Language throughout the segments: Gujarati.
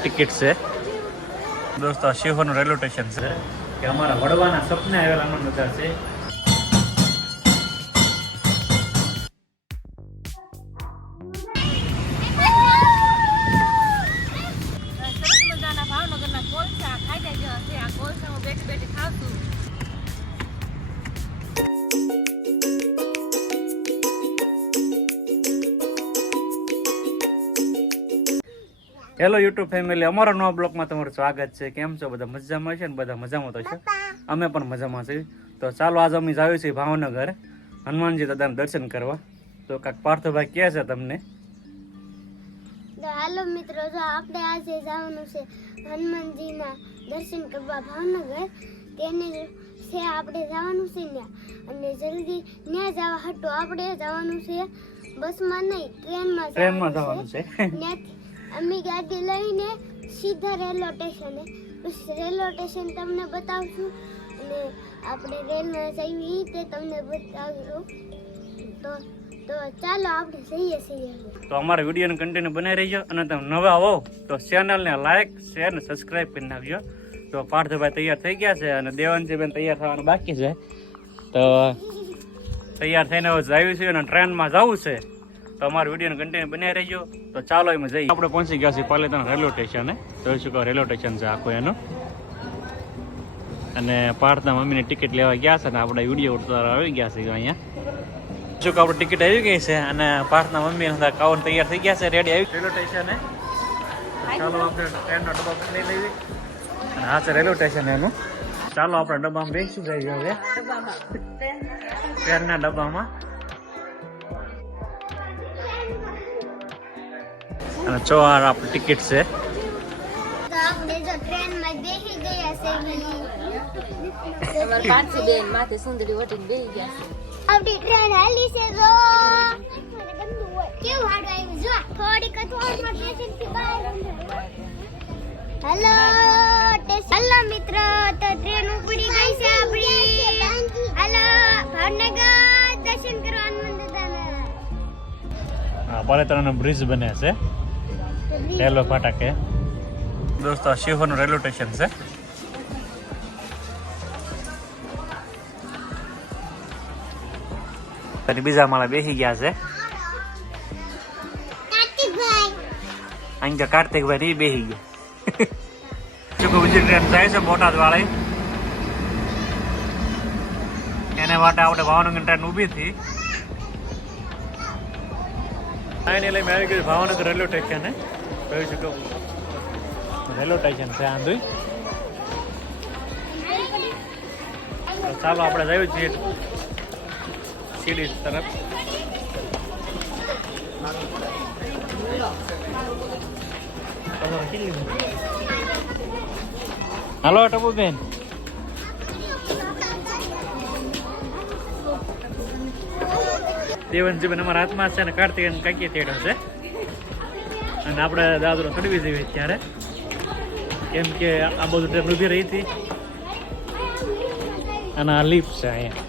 ટિકિટ છે. દોસ્તો, આ શિહોરનું રેલવે સ્ટેશન છે, કે અમારા વડવાના સપને આવેલા બધા છે. હેલો યુટ્યુબ ફેમિલી અમારા નવા બ્લોગમાં તમારું સ્વાગત છે. કેમ છો? બધા મજામાં છે ને? બધા મજામાં તો છે? અમે પણ મજામાં છીએ. તો ચાલો આજે અમે જાવી છીએ ભાવનગર. હનુમાનજી દાદાના દર્શન કરવા. તો કાંક પાર્થભાઈ કહે છે તમને. હાલો મિત્રો જો આપણે આજે જવાનું છે હનુમાનજીના દર્શન કરવા ભાવનગર. તેને છે આપણે જવાનું છે ત્યાં. અને જલ્દી ત્યાં જવા હતું આપણે જવાનું છે બસમાં નહીં ટ્રેનમાં ટ્રેનમાં જવાનું છે. ત્યાંથી અમે ગાડી લઈને સીધા રેલવે સ્ટેશને. રેલવે સ્ટેશન તમને બતાવશું. અને આપણે રેલમાં જઈએ તે તમને બતાવશું. તો તો ચાલો આપણે જઈએ છીએ તો અમારા વિડીયોને કન્ટિન્યુ બનાવી રહીજો અને તમે નવા હો તો ચેનલને લાઈક શેર ને સબસ્ક્રાઈબ કરી નાખજો. તો પાર્થભાઈ તૈયાર થઈ ગયા છે અને દેવાંશીબેન તૈયાર થવાનું બાકી છે. તો તૈયાર થઈને હવે જાવી છે અને ટ્રેનમાં જવું છે. તો અમારા વિડીયોને કન્ટેન્ટ બનાવી રહેજો. તો ચાલો એમાં જઈએ. આપણે પહોંચી ગયા છીએ પાલેતાના રેલવે સ્ટેશને. જોઈ શકો રેલવે સ્ટેશન છે આખું એનું. અને પાર્થના મમ્મીની ટિકિટ લેવા ગયા છે અને આપણે વીડિયો ઉતારવા આવી ગયા છે અહીંયા. જો આપણે ટિકિટ આવી ગઈ છે અને પાર્થના મમ્મી કાઉન તૈયાર થઈ ગયા છે રેડી આવી. રેલવે સ્ટેશને. ચાલો આપણે ટ્રેનનો ડબ્બો પકડી લેવી અને આ છે રેલવે સ્ટેશન એનું. ચાલો આપણે ડબ્બામાં બેસી જઈએ હવે. ટ્રેનના ડબ્બામાં. અને જો આ આપણી ટિકિટ છે. આપણે છે છે ટ્રેન હાલી છે જો કેવું હાડું આવ્યું જો થોડીક અથવાડમાં સ્ટેશનથી બહાર હેલો હેલો મિત્ર. તો ટ્રેન ઉપડી ગઈ છે આપણી. હેલો ભાવનગર દર્શન કરવા હા પાલેતાણાનો બ્રિજ બને છે. રેલવે ફાટકે. દોસ્તો આ શિહોરનું રેલવે સ્ટેશન છે. ફરી બીજા માળા બેસી ગયા છે. અહીંયા કાર્તિકભાઈ નહીં બેસી ગયા. બીજી ટ્રેન જાય છે બોટાદ વાળી એને માટે આપણે ભાવનગર ટ્રેન ઊભી હતી. આને લઈને આવી ગયું Bhavnagar railway station. Railway station છે આંધુ ચાલો, આપણે જઈએ છીએ સીડી તરફ. હાલો, ટપુબેન. દેવનજીબેન અમારા હાથમાં છે અને કાર્તિક કાંકી થિયેટર છે. અને આપણે દાદરો ચડવી દેવી ત્યારે કેમ કે આ બધું ટ્રેન ઊભી રહી હતી. અને આ લીપ છે અહીંયા.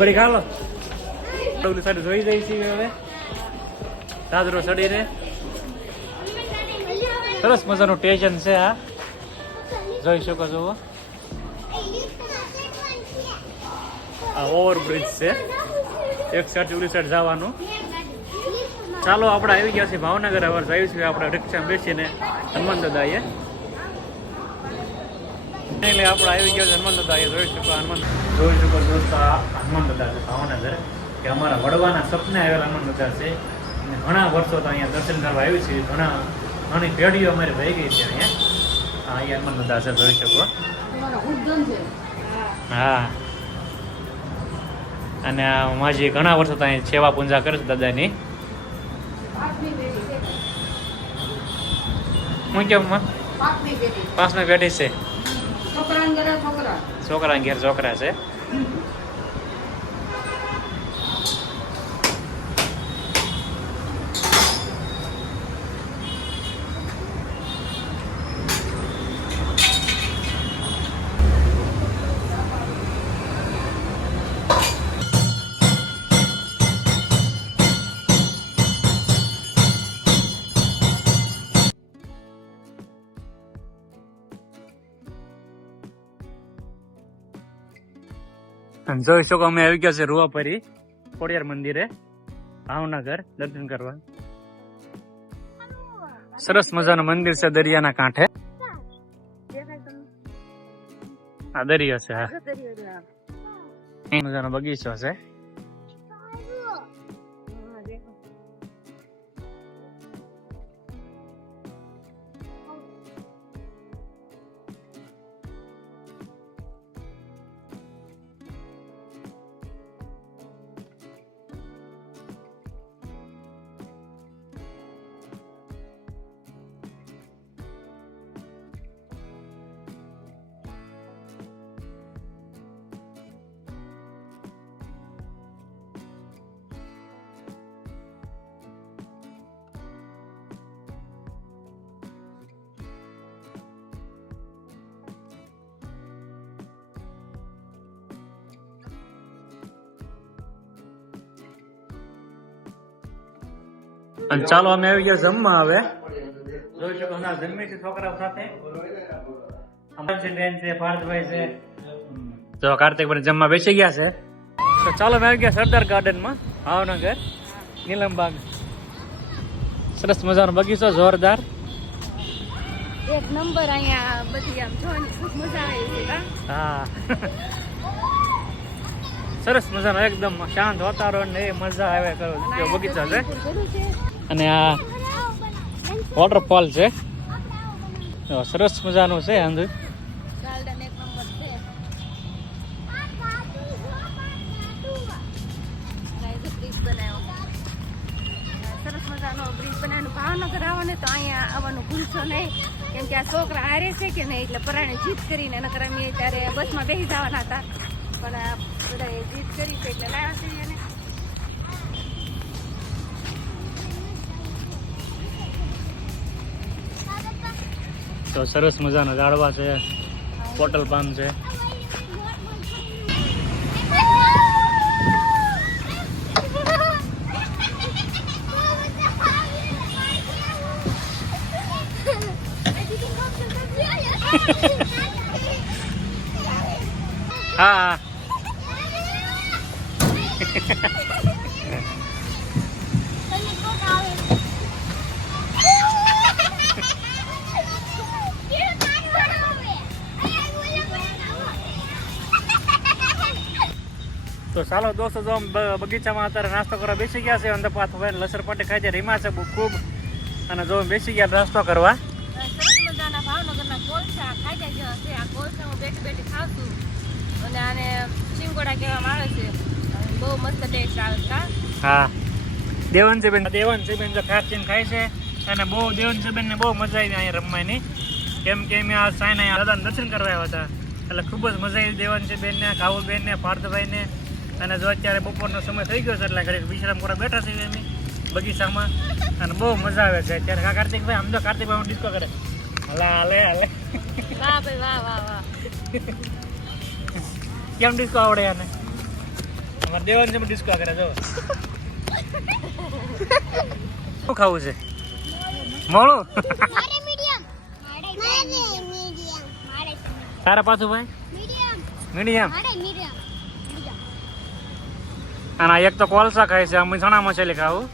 ઘડી ખાલો. ડગલી સાઈડ જોઈ જઈ છે હવે. દાદરો ચડીને. સરસ મજાનું ટેશન છે આ. જોઈ શકો છો. આ ઓવરબ્રિજ છે. એક સાઈડ ઓલી સાઈડ જવાનું. ચાલો આપણે આવી ગયા છીએ ભાવનગર. અવાર આવ્યું છીએ આપણે રિક્ષા બેસીને હનુમાન દાદાએ એટલે આપણે આવી ગયા છે હનુમાન દાદા અહીંયા જોઈ શકો હનુમાન જોઈ શકો દોસ્તો હનુમાન દાદા છે ભાવનગર કે અમારા વડવાના સપને આવેલા હનુમાન દાદા છે. અને ઘણા વર્ષો તો અહીંયા દર્શન કરવા આવ્યું છે. ઘણા ઘણી પેઢીઓ અમારી રહી ગઈ છે અહીંયા. અહીંયા હનુમાન દાદા છે જોઈ શકો. હા. અને આ માજી ઘણા વર્ષો ત્યાં સેવા પૂજા કરે છે દાદાની. હું કેમ પાંચમી પેઢી. છે. છોકરા. ઘેર છોકરા છે. અને જોઈ શકો અમે આવી ગયા છે રૂવાપરી ખોડિયાર મંદિરે ભાવનગર દર્શન કરવા. સરસ મજાનું મંદિર છે દરિયાના કાંઠે. આ દરિયો છે હા. મજાનો બગીચો છે. અને ચાલો અમે આવી ગયા જમવા હવે. જોઈ શકો ના જમી છે છોકરાઓ સાથે. અમર છે ભારતભાઈ છે પાર્થભાઈ કાર્તિક જો જમવા બેસી ગયા છે. તો ચાલો અમે આવી ગયા સરદાર ગાર્ડનમાં ભાવનગર નીલમબાગ. સરસ મજાનો બગીચો જોરદાર. એક નંબર અહીંયા બધી આમ જોવાની ખૂબ મજા આવી છે હા. સરસ મજાનો એકદમ શાંત વાતાવરણ ને એ મજા આવે કરો બગીચા છે. અને આ વોટરફોલ છે. સરસ મજાનું છે અંદર ભાવનગર આવો ને તો અહીંયા આવવાનું ભૂલશો નહીં. કેમ આ છોકરા હારે છે કે નહીં એટલે પરાણે જીત કરીને, નકર અમે ત્યારે બસમાં બેસી જવાના હતા. પણ આ બધાએ જીત કરી છે એટલે લાવ્યા છીએ. તો સરસ મજાના ઝાડવા છે. પોટલ પામ છે. હા. તો ચાલો દોસ્તો જો બગીચામાં અત્યારે નાસ્તો કરવા બેસી ગયા છે અંદર પાછું ભાઈ લસર પાટી ખાઈ છે રીમા છે બહુ ખૂબ. અને જો બેસી ગયા નાસ્તો કરવા. ભાવનગરના કોલસા ખાઈ જેવા છે. આ કોલસા બેઠી બેઠી ખાઉં અને આને સિંગોડા કહેવામાં આવે છે. બહુ મસ્ત ટેસ્ટ આવે છે હા. દેવનસીબેન દેવનસીબેન જો ખાસ ચીન ખાય છે. અને બહુ દેવનસીબેન બહુ મજા આવી અહીંયા રમવાની. કેમ કે અમે આ સાયના દાદાને દર્શન કરવા આવ્યા હતા. એટલે ખૂબ જ મજા આવી દેવનસીબેન ને કાવુબેન ને પાર્થભાઈ ને અને જો અત્યારે બપોરનો સમય થઈ ગયો છે એટલે ઘરે વિશ્રામ કરવા બેઠા છીએ અમે બગીચામાં. અને બહુ મજા આવે છે. અત્યારે કા કાર્તિકભાઈ આમ તો કાર્તિકભાઈ ડિસ્કો કરે. હલા હાલે હાલે. વાહ ભાઈ વાહ વાહ વાહ. કેમ ડિસ્કો આવડે આને? અમારે દેવાની છે ડિસ્કો કરે જો. શું ખાવું છે? મોળું? મારે મીડિયમ. મારે મીડિયમ. મારે તારા પાછું ભાઈ? મીડિયમ. મીડિયમ. મીડિયમ. અને એક તો કોલસા ખાય છે અમે ચણા મસાલી ખાવું.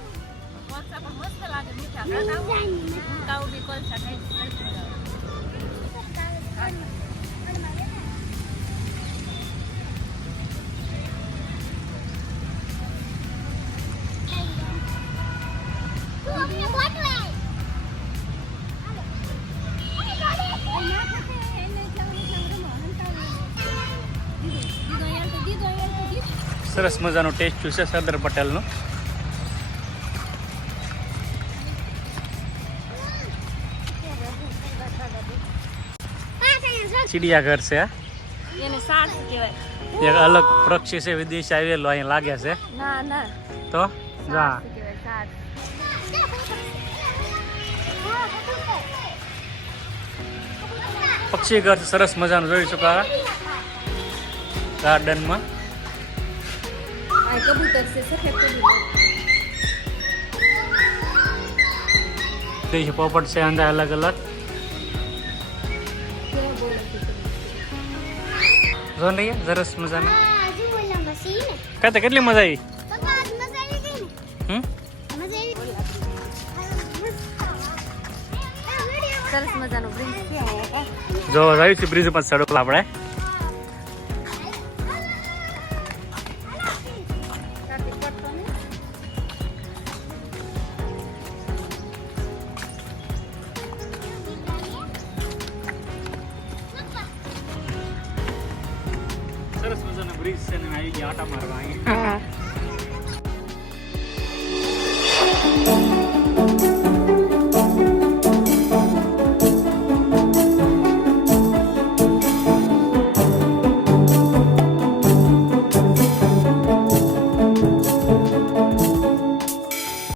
કોલસા સરસ મજાનું ટેસ્ટ છે સરદાર પટેલનું. ચિડિયાઘર છે એક અલગ પક્ષી છે વિદેશ આવેલો અહીંયા લાગે છે. તો? જા. પક્ષી ઘર સરસ મજાનું જોઈ ચુકા ગાર્ડનમાં. આ કબૂતર છે સફેદ કબૂતર પોપટ છે અંદર અલગ અલગ જોન રહી સરસ મજાના કાતે કેટલી મજા આવી જો આવ્યું છે બ્રિજ પર સડક આપણે સરસ મજાનો બ્રિજ છે ને આવી ગયા આટા મારવા અહીંયા